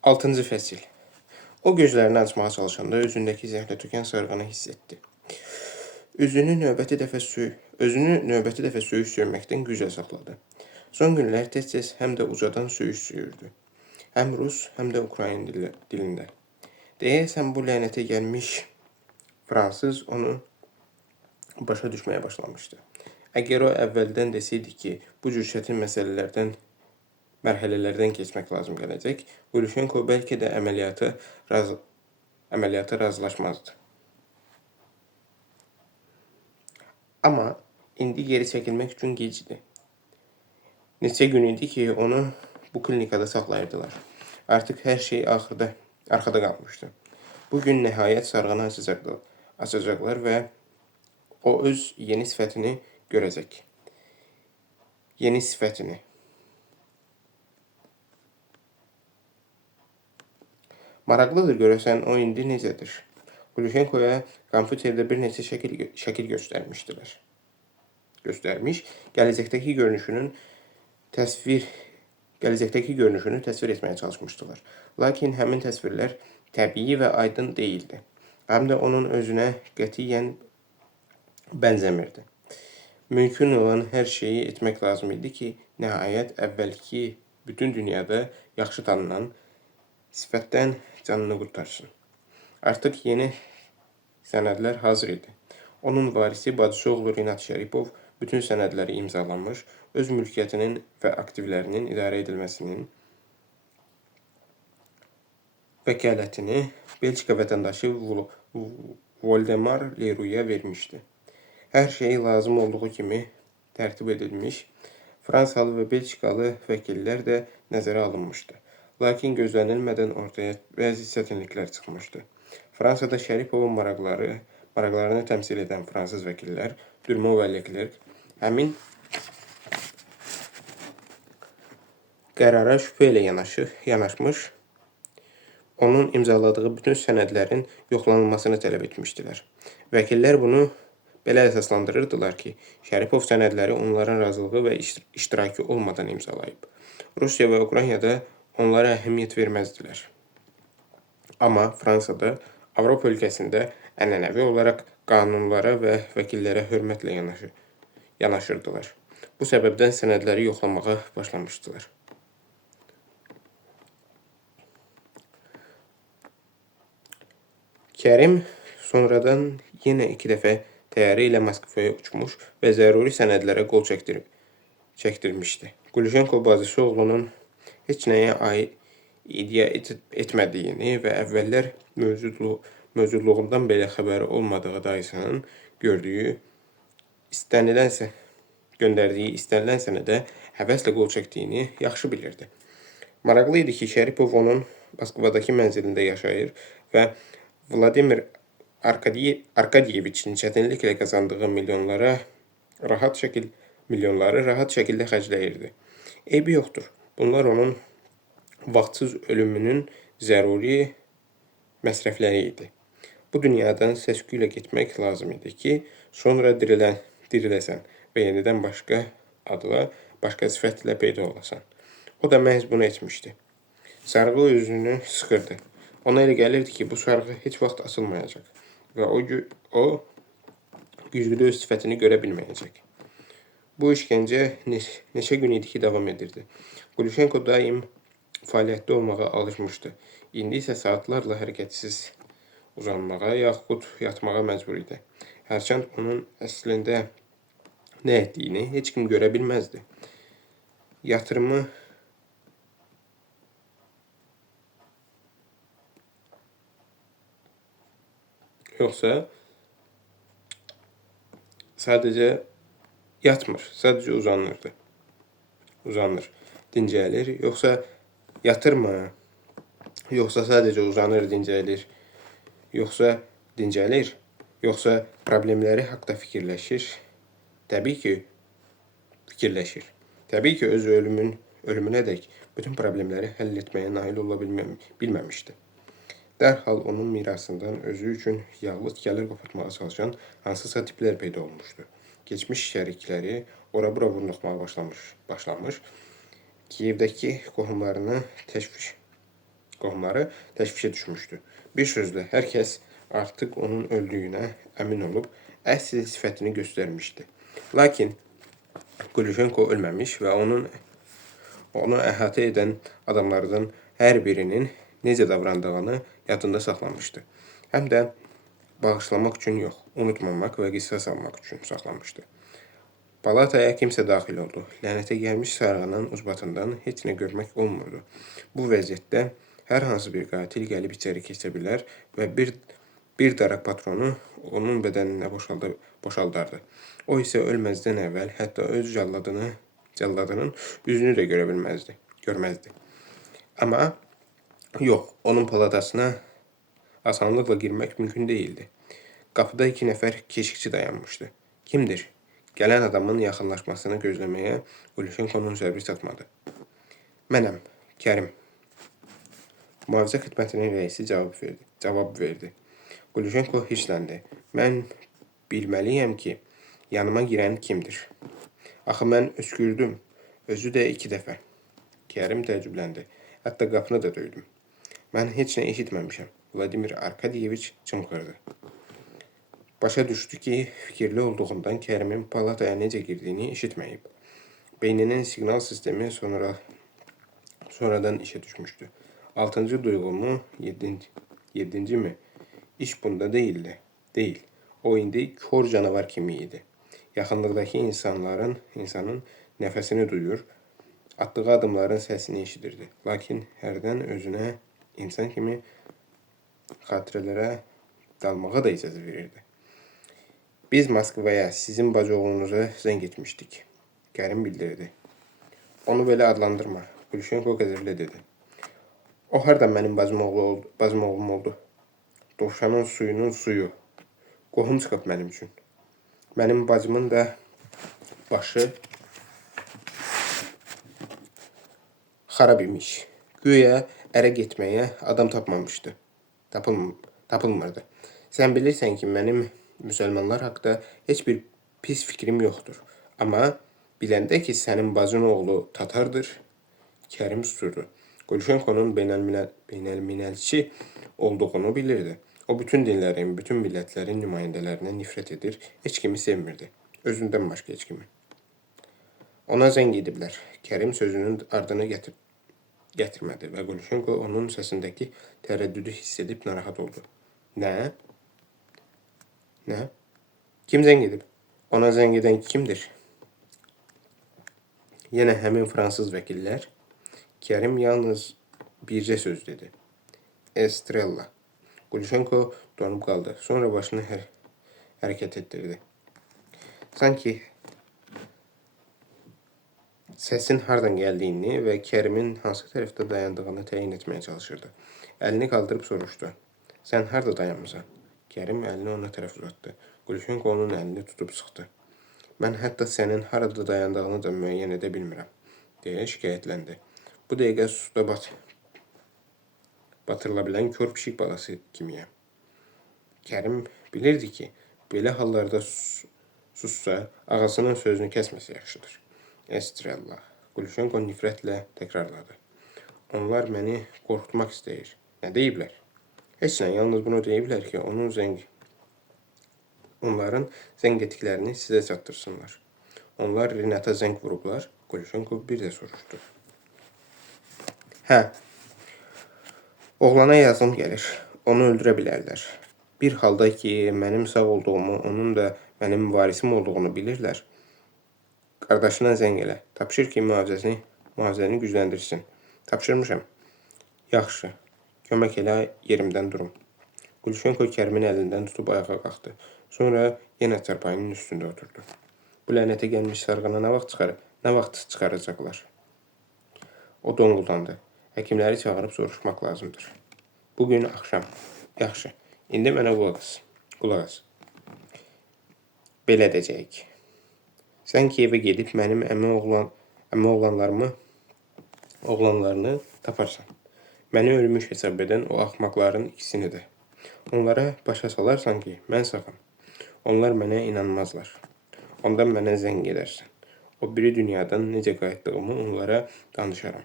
6-cı fəsil. O gözlərini açmağa çalışanda özündəki zəhlə tökən sarğanı hiss etdi. Özünü növbəti dəfə söyüş söyməkdən güclə saxladı. Son günlər tez-tez həm də ucadan söyüş söyürdü. Həm rus, həm də Ukrayna dilində. Deyəsən bu lənətə gəlmiş fransız onu başa düşməyə başlamışdı. Əgər o əvvəldən desəydi ki, bu cür çətin mərhələlərdən keçmək lazım gələcək, Gülüşenko bəlkə də əməliyyata razılaşmazdı. Amma indi geri çəkilmək üçün gec idi. Neçə gün idi ki, onu bu klinikada saxlayırdılar. Artıq hər şey arxada qalmışdı. Bugün nəhayət sarğanı açacaqlar və o öz yeni sifətini görəcək. Yeni sifətini. Maraqlıdır görəsən o indi necədir? Gülüşenkoya kompüterdə bir neçə şəkil göstərmiş, gələcəkdəki görünüşünü təsvir etməyə çalışmışdılar. Lakin həmin təsvirlər təbii və aydın deyildi. Həm də onun özünə qətiyyən bənzəmirdi. Mümkün olan hər şeyi etmək lazım idi ki, nəhayət əvvəlki bütün dünyada yaxşı tanınan sifətdən canını qurtarsın. Artıq yeni sənədlər hazır idi. Onun varisi bacısı oğlu Rinat Şəripov bütün sənədləri imzalamış, öz mülkiyyətinin və aktivlərinin idarə edilməsinin vəkalətini Belçika vətəndaşı Voldemar Leruya vermişdi. Hər şey lazım olduğu kimi tərtib edilmiş, Fransalı və Belçikalı vəkillər də nəzərə alınmışdı. Lakin gözlənilmədən ortaya bəzi çətinliklər çıxmışdı. Fransada Şəripovun maraqlarını təmsil edən fransız vəkillər, Durmo və Leclerc həmin qərara şübhə ilə yanaşmış, onun imzaladığı bütün sənədlərin yoxlanılmasını tələb etmişdilər. Vəkillər bunu belə əsaslandırırdılar ki, Şəripov sənədləri onların razılığı və iştirakı olmadan imzalayıb. Rusiya və Ukraynada onlara əhəmiyyət verməzdilər. Amma Fransada, Avropa ölkəsində ənənəvi olaraq qanunlara və vəkillərə hörmətlə yanaşırdılar. Bu səbəbdən sənədləri yoxlamağa başlamışdılar. Kərim sonradan yenə 2 dəfə təyyarə ilə Moskvaya uçmuş və zəruri sənədlərə qol çəkdirmişdi. Gülüşenko bacısı oğlunun heç nəyə iddia etmədiyini və əvvəllər mövcudluğundan belə xəbəri olmadığı dayısının göndərdiyi istənilən sənədə həvəslə qol çəkdiyini yaxşı bilirdi. Maraqlı idi ki, Şəripov onun Moskvadakı mənzilində yaşayır və Vladimir Arkadyeviçin çətinliklə qazandığı milyonları rahat şəkildə xərcləyirdi. Eybi yoxdur. Bunlar onun vaxtsız ölümünün zəruri məsrəfləri idi. Bu dünyadan səsküylə getmək lazım idi ki, sonra diriləsən və yenidən başqa adla, başqa sifətlə peyda olasan. O da məhz bunu etmişdi. Sarğı özünü sıxırdı. Ona elə gəlirdi ki, bu sarğı heç vaxt açılmayacaq və o güzgüdə öz sifətini görə bilməyəcək. Bu işgəncə neçə gün idi ki, davam edirdi. Gülüşenko daim fəaliyyətdə olmağa alışmışdı. İndi isə saatlarla hərəkətsiz uzanmağa yaxud yatmağa məcbur idi. Hərçənd onun əslində nə etdiyini heç kim görə bilməzdi. Yatırımı yoxsa sadəcə yatmır, sadəcə uzanır, dincəlir, yoxsa yatırmı, yoxsa sadəcə uzanır, dincəlir, yoxsa problemləri haqda fikirləşir. Təbii ki, öz ölümünədək bütün problemləri həll etməyə nail ola bilməmişdi. Dərhal onun mirasından özü üçün yağlı gəlir qopartmağa çalışan hansısa tiplər peyda olmuşdu. Keçmiş şərikləri ora-bura vurnuxmağa başlamış, Kiyevdəki qohumlarını qohumları təşvişə düşmüşdü. Bir sözlə, hər kəs artıq onun öldüyünə əmin olub, əsl sifətini göstərmişdi. Lakin Qulişenko ölməmiş və onu əhatə edən adamlardan hər birinin necə davrandığını yadında saxlamışdı. Həm də bağışlamaq üçün yox, unutmamaq və qisas almaq üçün saxlamışdı. Palataya kimsə daxil oldu. Lənətə gəlmiş sarğının ucbatından heç nə görmək olmurdu. Bu vəziyyətdə hər hansı bir qatil gəlib içəri keçə bilər və bir daraq patronu onun bədəninə boşaldardı. O isə ölməzdən əvvəl hətta öz cəlladının üzünü də görməzdi. Amma yox, onun palatasına asanlıqla girmək mümkün deyildi. Qapıda 2 nəfər keşikçi dayanmışdı. Kimdir? Gələn adamın yaxınlaşmasını gözləməyə Qulişenkonun səbri çatmadı. Mənəm, Kərim. Mühafizə xidmətinin rəisi cavab verdi. Qulişenko hirsləndi. Mən bilməliyəm ki, yanıma girən kimdir? Axı mən öskürdüm, özü də 2 dəfə. Kərim təəccübləndi. Hətta qapını da döydüm. Mən heç nə eşitməmişəm. Vladimir Arkadyeviç çımxırdı. Başa düşdü ki, fikirli olduğundan Kərimin palataya necə girdiyini eşitməyib. Beyninin siqnal sistemi sonradan işə düşmüşdü. 6-cı duyğumu, 7-ci mi? İş bunda deyildi. Deyil. O indi kör canavar kimi idi. Yaxınlıqdakı insanın nəfəsini duyur, atdığı adımların səsini eşidirdi. Lakin hərdən özünə insan kimi xatirələrə dalmağa da icazə verirdi. Biz Moskvaya sizin bacı oğlunuza zəng etmişdik. Kərim bildirdi. Onu belə adlandırma. Qulişenko qəzəblə dedi. O hardan mənim bacım oğlum oldu? Dovşanın suyunun suyu. Qohum çıxıb mənim üçün. Mənim bacımın da başı xarab imiş. Güya ərə getməyə adam tapmamışdı. Tapılmırdı. Sən bilirsən ki, mənim müsəlmanlar haqda heç bir pis fikrim yoxdur. Amma biləndə ki, sənin bacın oğlu Tatardır, Kərim susturdu. Qulişenkonun beynəlminəlçi olduğunu bilirdi. O bütün dinlərin, bütün millətlərin nümayəndələrinə nifrət edir, heç kimi sevmirdi. Özündən başqa heç kimi. Ona zəng ediblər. Kərim sözünün ardını gətirmədi və Qulişenko onun səsindəki tərəddüdü hiss edib narahat oldu. Nə? Kim zəng edib? Ona zəng edən kimdir? Yenə həmin fransız vəkillər. Kərim yalnız bircə söz dedi. Estrella. Qulişenko donub qaldı. Sonra başını hərəkət etdirdi. Sanki səsin hardan gəldiyini və Kərimin hansı tərəfdə dayandığını təyin etməyə çalışırdı. Əlini qaldırıb soruşdu. Sən harda dayanmısan? Kərim əlini ona tərəf uzatdı. Qulişenko onun əlini tutub sıxdı. Mən hətta sənin harada dayandığını da müəyyən edə bilmirəm, deyə şikayətləndi. Bu dəqiqə suda batırıla bilən kör pişik balası kimiyəm. Kərim bilirdi ki, belə hallarda sussa, ağasının sözünü kəsməsi yaxşıdır. Estrella. Qulişenko nifrətlə təkrarladı. Onlar məni qorxutmaq istəyir. Nə deyiblər? Heç nə, yalnız bunu deyiblər ki, onların zəng etdiklərini sizə çatdırsınlar. Onlar Renata zəng vurublar. Qulişenko bir də soruşdu. Hə, oğlana yazım gəlir. Onu öldürə bilərlər. Bir halda ki, mənim sağ olduğumu, onun da mənim varisim olduğunu bilirlər. Qardaşına zəng elə. Tapşır ki, mühafizəni gücləndirsin. Tapşırmışam. Yaxşı. Kömək elə yerimdən durum. Qulişenko Kərimin əlindən tutub ayağa qalxdı. Sonra yenə çarpayının üstündə oturdu. Bu lənətə gəlmiş sarğını nə vaxt çıxaracaqlar? O donquldandı. Həkimləri çağırıb soruşmaq lazımdır. Bugün axşam. Yaxşı. İndi mənə qulaq as. Belə edəcəyik. Sən Kiyevə gedib mənim əmi oğlanlarını taparsan. Məni ölmüş hesab edən o axmaqların ikisini də. Onlara başa salarsan ki, mən sağam. Onlar mənə inanmazlar. Ondan mənə zəng edərsən. O biri dünyadan necə qayıtdığımı onlara danışaram.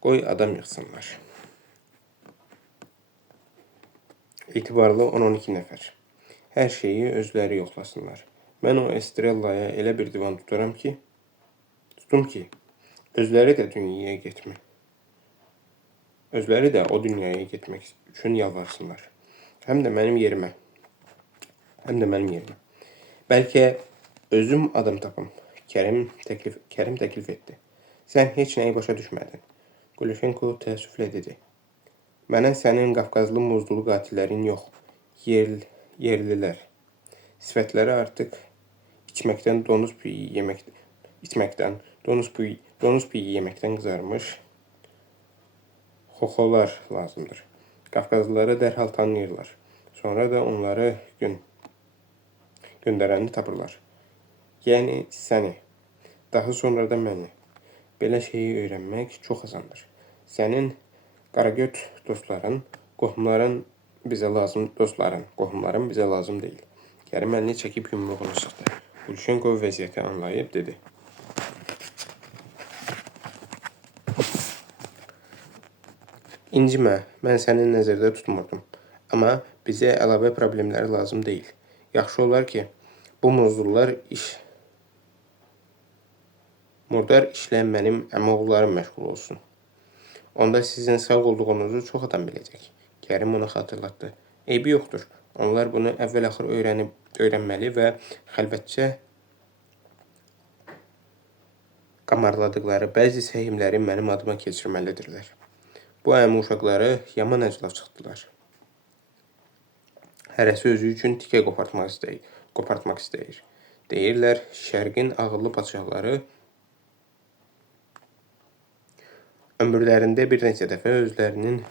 Qoy adam yıxsınlar. etibarlı 10-12 nəfər. Hər şeyi özləri yoxlasınlar. Mən o Estrellaya elə bir divan tutum ki, özləri də o dünyaya getmək üçün yalvarsınlar. Həm də mənim yerimə. Bəlkə özüm adım tapım. Kərim təklif etdi. Sən heç nəyi başa düşmədin. Qulyushenko təəssüflə dedi. Mənə sənin Qafqazlı muzdulu qatillərin yox, yerlilər. Sifətləri artıq içməkdən donuz piyi yeməkdən qızarmış xoxolar lazımdır. Qafqazlıları dərhal tanıyırlar. Sonra da onları göndərəni tapırlar. Yəni səni, daha sonra da məni. Belə şeyi öyrənmək çox asandır. Sənin qaragöt qohumların bizə lazım deyil. Kərim əlini çəkib yumruğunu sıxdı. Qulyushenko vəziyyəti anlayıb dedi. İncimə, mən səni nəzərdə tutmurdum. Amma bizə əlavə problemlər lazım deyil. Yaxşı olar ki, bu murdar işlə mənim əmioğullarım məşğul olsun. Onda sizin sağ olduğunuzu çox adam biləcək. Kərim onu xatırlatdı. Eybi yoxdur. Onlar bunu əvvəl-axır öyrənməli və xəlvətcə qamarladıqları bəzi səhimləri mənim adıma keçirməlidirlər. Bu əmi uşaqları yaman əclaf çıxdılar. Hərəsi özü üçün tikə qopartmaq istəyir. Deyirlər, şərqin ağıllı padşahları ömürlərində bir neçə dəfə özlərinin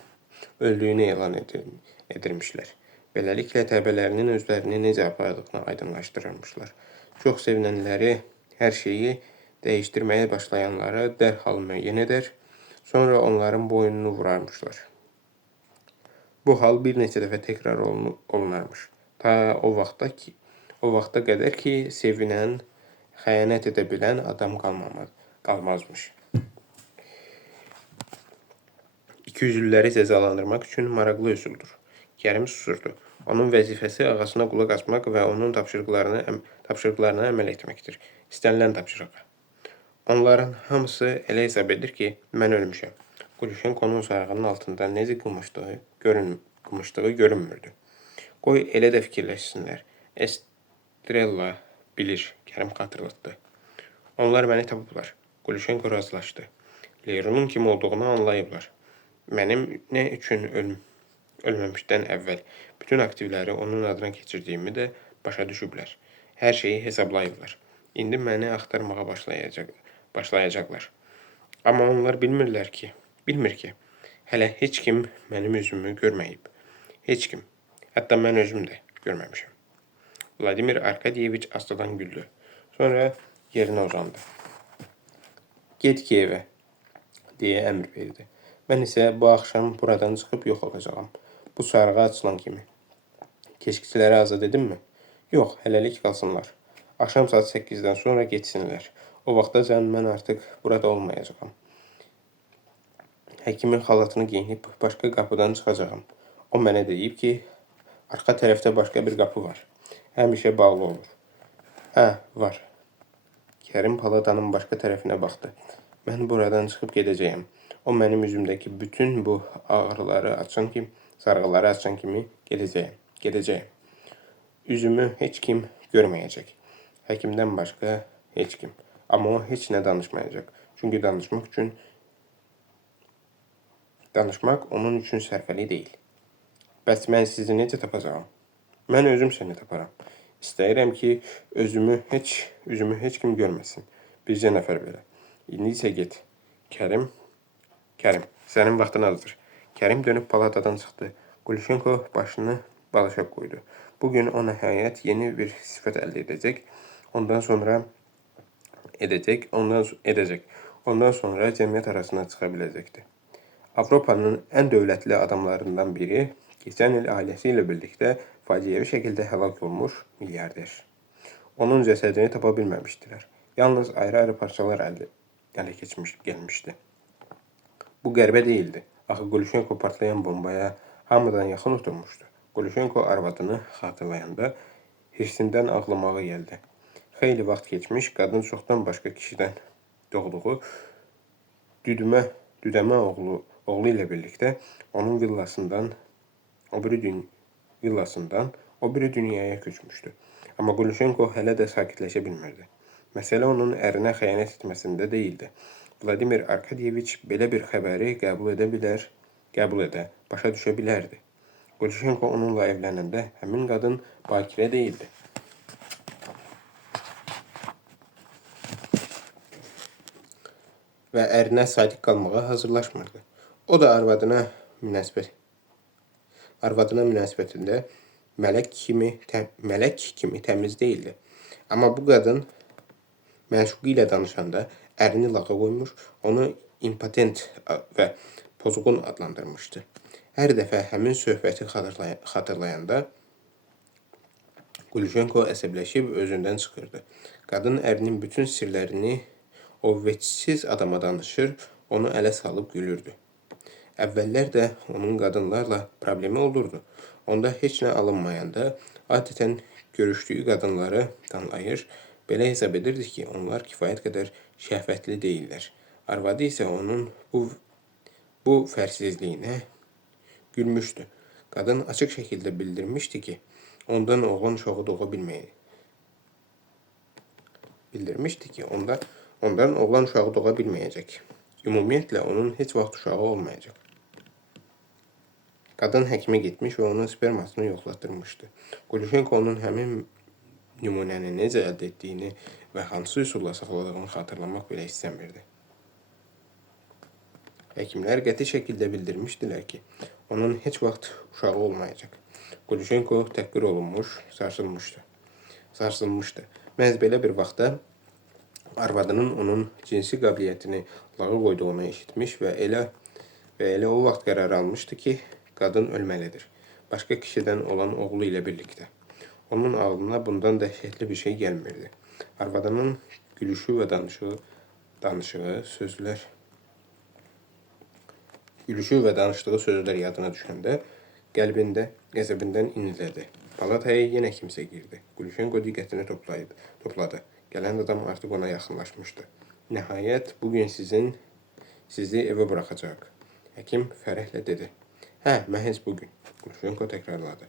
öldüyünü elan edirmişlər. Beləliklə, təbələrinin özlərini necə apardığını aydınlaşdırırmışlar. Çox sevinənləri, hər şeyi dəyişdirməyə başlayanları dərhal müəyyən edər, sonra onların boynunu vurarmışlar. Bu hal bir neçə dəfə təkrar olunarmış. Ta o vaxta qədər ki, sevinən, xəyanət edə bilən adam qalmazmış. 200-lüləri cəzalandırmaq üçün maraqlı üsuldur. Kərim susurdu. Onun vəzifəsi ağasına qulaq asmaq və onun tapşırıqlarına əməl etməkdir. İstənilən tapşırıq. Onların hamısı elə hesab edir ki, mən ölmüşəm. Qulyushenkonun sarığının altında necə qımışdığı görünmürdü. Qoy elə də fikirləşsinlər. Estrella bilir, Kərim xatırlatdı. Onlar məni tapıblar. Qulyushenko razılaşdı. Leronun kim olduğunu anlayıblar. Mənim nə üçün ölməmişdən əvvəl bütün aktivləri onun adına keçirdiyimi də başa düşüblər. Hər şeyi hesablayıblar. İndi məni axtarmağa başlayacaqlar. Amma onlar bilmir ki, hələ heç kim mənim üzümü görməyib. Heç kim. Hətta mən özüm də görməmişəm. Vladimir Arkadyeviç astadan güldü. Sonra yerinə uzandı. Get Kiyevə, deyə əmr verdi. Mən isə bu axşam buradan çıxıb yox olacağam. Bu sarığa açılan kimi. Keşikçiləri azad edinmi? Yox, hələlik qalsınlar. Axşam saat 8-dən sonra getsinlər. O vaxtacan mən artıq burada olmayacağam. Həkimin xalatını geyinib başqa qapıdan çıxacağam. O mənə deyib ki, arxa tərəfdə başqa bir qapı var. Həmişə bağlı olur. Hə, var. Kərim palatanın başqa tərəfinə baxdı. Mən buradan çıxıb gedəcəyəm. O mənim üzümdəki bütün bu sarğıları açan kimi gedəcəyəm. Üzümü heç kim görməyəcək. Həkimdən başqa heç kim. Amma o heç nə danışmayacaq. Çünki danışmaq onun üçün sərfəli deyil. Bəs mən sizi necə tapacağam? Mən özüm səni taparam. İstəyirəm ki, üzümü heç kim görməsin. Bircə nəfər belə. İndi isə get. Kərim, sənin vaxtın azdır. Kərim dönüb palatadan çıxdı. Qulyushenko başını balışa qoydu. Bugün o nəhayət yeni bir sifət əldə edəcək. Ondan sonra cəmiyyət arasına çıxa biləcəkdi. Avropanın ən dövlətli adamlarından biri keçən il ailəsi ilə birlikdə faciəvi şəkildə həlak olmuş milyarder. Onun cəsədini tapa bilməmişdilər. Yalnız ayrı-ayrı parçalar ələ gəlmişdi. Bu qəribə deyildi. Axı Qulyushenko partlayan bombaya hamıdan yaxın oturmuşdu. Quluşenko arvadını xatırlayanda hirsindən ağlamağa gəldi. Xeyli vaxt keçmiş, qadın çoxdan başqa kişidən doğduğu düdəmə oğlu ilə birlikdə onun villasından o biri dünyaya köçmüşdü. Amma Quluşenko hələ də sakitləşə bilmirdi. Məsələ onun ərinə xəyanət etməsində deyildi. Vladimir Arkadyeviç belə bir xəbəri qəbul edə, başa düşə bilərdi. Quluşenko onunla evlənəndə həmin qadın bakirə deyildi. Və ərinə sadiq qalmağa hazırlaşmırdı. O da arvadına münasibətində mələk kimi təmiz deyildi. Amma bu qadın məşuqu ilə danışanda ərini lağa qoymuş, onu impotent və pozğun adlandırmışdı. Hər dəfə həmin söhbəti xatırlayanda Quluşenko əsəbləşib özündən çıxırdı. Qadın ərinin bütün sirlərini o vecsiz adama danışır, onu ələ salıb gülürdü. Əvvəllər də onun qadınlarla problemi olurdu. Onda heç nə alınmayanda adətən görüşdüyü qadınları danlayır, belə hesab edirdi ki, onlar kifayət qədər şəhvətli deyirlər. Arvadı isə onun bu fərqsizliyinə gülmüşdü. Qadın açıq şəkildə bildirmişdi ki, ondan oğlan uşağı doğa bilməyəcək. Ümumiyyətlə, onun heç vaxt uşağı olmayacaq. Qadın həkimə getmiş və onun spermasını yoxlatdırmışdı. Quluşenko onun həmin nümunəni necə əldə etdiyini və hansı üsulla saxladığını xatırlamaq belə istəmirdi. Həkimlər qəti şəkildə bildirmişdilər ki, onun heç vaxt uşağı olmayacaq. Quluşenko təhqir olunmuş, sarsılmışdı. Məhz belə bir vaxtda arvadının onun cinsi qabiliyyətini lağa qoyduğunu eşitmiş və elə o vaxt qərar almışdı ki, qadın ölməlidir. Başqa kişidən olan oğlu ilə birlikdə. Onun ağlına bundan dəhşətli bir şey gəlmirdi. Arvadının gülüşü və danışdığı sözlər yadına düşəndə qəlbində qəzəbindən inlədi. Palataya yenə kimsə girdi. Quluşenko diqqətini topladı. Gələn adam artıq ona yaxınlaşmışdı. Nəhayət, bugün sizi evə buraxacaq. Həkim fərəhlə dedi. Hə, məhz bugün. Quluşenko təkrarladı.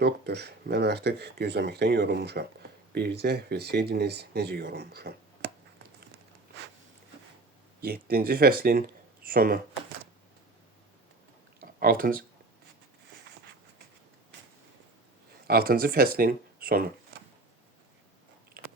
Doktor, mən artıq gözləməkdən yorulmuşam. Bir də bilsəydiniz necə yorulmuşam. 7-ci fəslin sonu. 6-cı fəslin sonu.